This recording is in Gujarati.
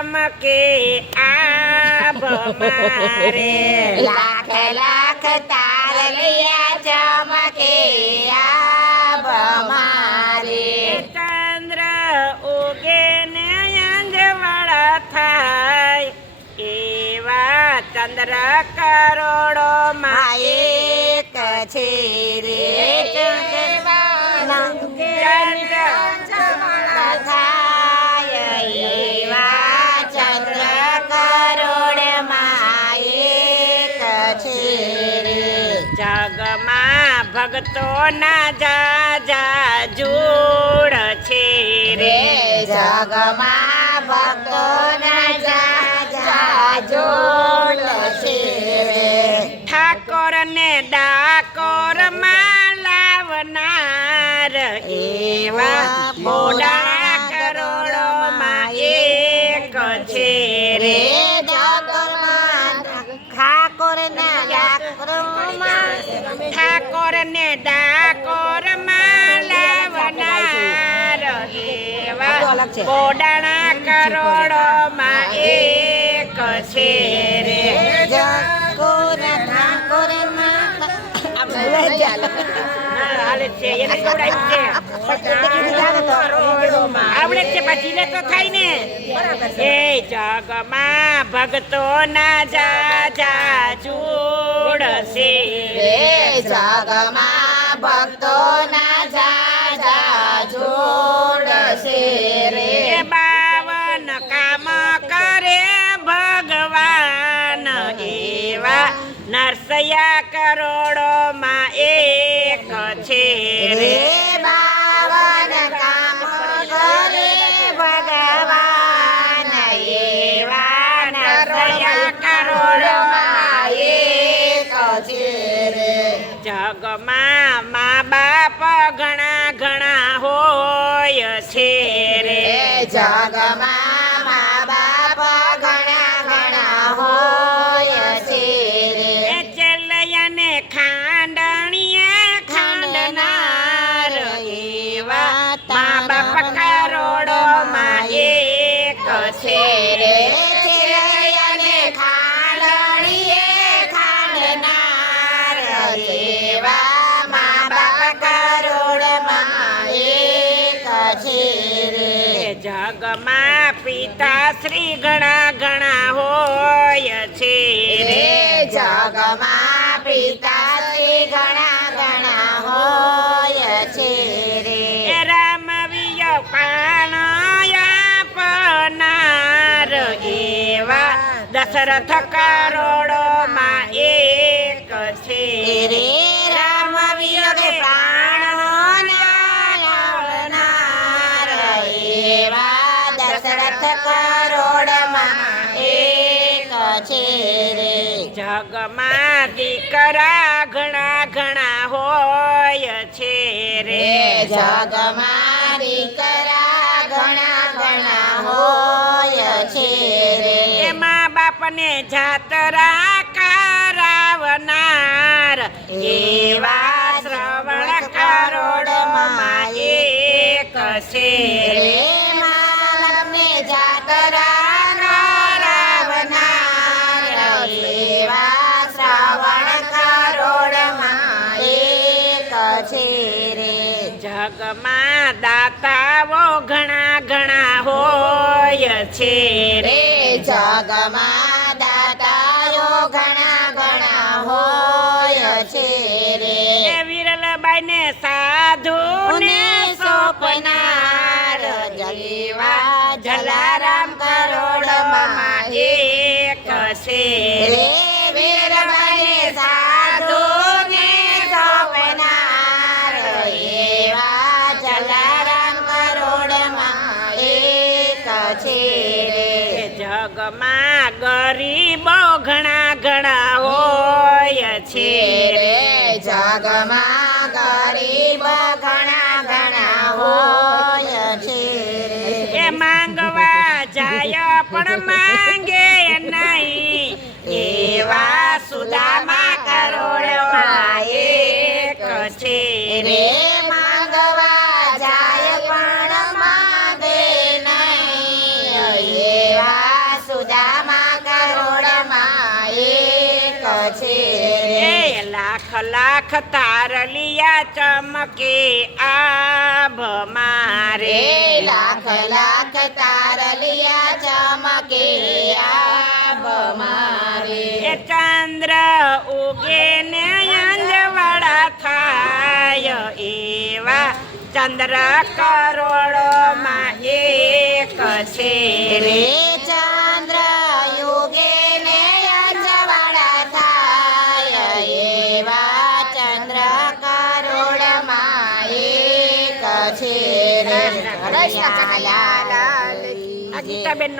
ચમકે આભ મારે લાખ લાખ તારલિયા ચમકે આભ મારે ચંદ્ર ઉગે ને અંજવાળા થાય એવા ચંદ્ર કરોડો માં એક છે રે થાય એવા ચંદ્ર કરોડમાં એક છે રે જગમાં ભક્તો ના જાજા જોડ છે રે જગમાં ભક્તોના જાજા જોડ છે રે ઠાકોર ને ડાકોર માં લાવનાર એવા મોડા કરોડો માં એક છે રે ઠાકોર ને ડાકોર માં લાવનાર એવા મોડાણા કરોડો માં એક છે રે હાલે છે એને જોડાય છે આવડે છે પછી લે તો થાય ને એ જગમાં ભક્તો ના જાજા જોડ છે જગમાં ભક્તોના જાજા જોડ છે રે એ બાવન કામ કરે ભગવાન એવા નરસૈયા કરોડો માં એક છે રે બાવન કામ કરે ભગવાન એવા નરસૈયા કરોડમાં એક છે રે જગમાં મા બાપ ઘણા ઘણા હોય છે રે જગમાં મા બાપ ઘણા ઘણા હોય છે રે એ ચેલૈયાને ખાંડણીએ ખાંડનાર એવા મા બાપ કરોડો માં એક છે રે ચેલૈયાને ખાંડણીએ ખાંડનાર એવા મા બાપ કરોડમાં એક છે રે જગમાં પિતાશ્રી ઘણા ઘણા હોય છે રે જગમાં પિતાશ્રી ઘણા ઘણા હોય છે રે એ રામ વિય પાણયા પનાર એવા દશરથ કરોડો માં એક છે રે રામ વિયોગે પ્રાણ ન્યાયનાર એવા દશરથ કરોડમાં એક છે રે જગમાં દીકરા ઘણા ઘણા હોય છે રે જગમાં દીકરા ઘણા ઘણા હોય છે રે મા બાપને જાતરા કરાવનાર એવા શ્રવણ કરોડમાં એક છે રે માલને જાતરા કરાવનાર એવા શ્રવણ કરોડમાં એક છે રે જગમાં દાતાઓ ઘણા ઘણા હોય છે રે જગમાં દાતાઓ ઘણા ઘણા હોય છે રે વિરલબાઈ ને સાધુ ને સોપનાર જેવા જલારામ કરોડમાં એક છે રે વીરબાઈને સાધુ ને સોંપનાર એવા જલારામ કરોડમાં એક છે રે જગમાં ગરીબો ઘણા ઘણા હોય છે રે જગમાં ગરીબ ઘણા ઘણા હોય છે રે એ માંગવા જાય પણ માંગે નહીં એવા સુદામા કરોડમાં એક છે રે માંગવા જાય પણ માંગે નહીં એવા સુદામા કરોડમાં એક છે રે. એ લાખ લાખ તારલિયા ચમકે આભ મારે રે લાખ લાખ તારલિયા ચમકે આભ મારે. એ ચંદ્ર ઉગે ને અંજવાળા થાય એવા ચંદ્ર કરોડમાં એક છે રે. રે ચંદ્ર યુગે ને અજવાળા થાય એવા ચંદ્ર કરોડમાં એક છે રે. કૃષ્ણ કનૈયા લાલ કી આ ગીતાબેનનો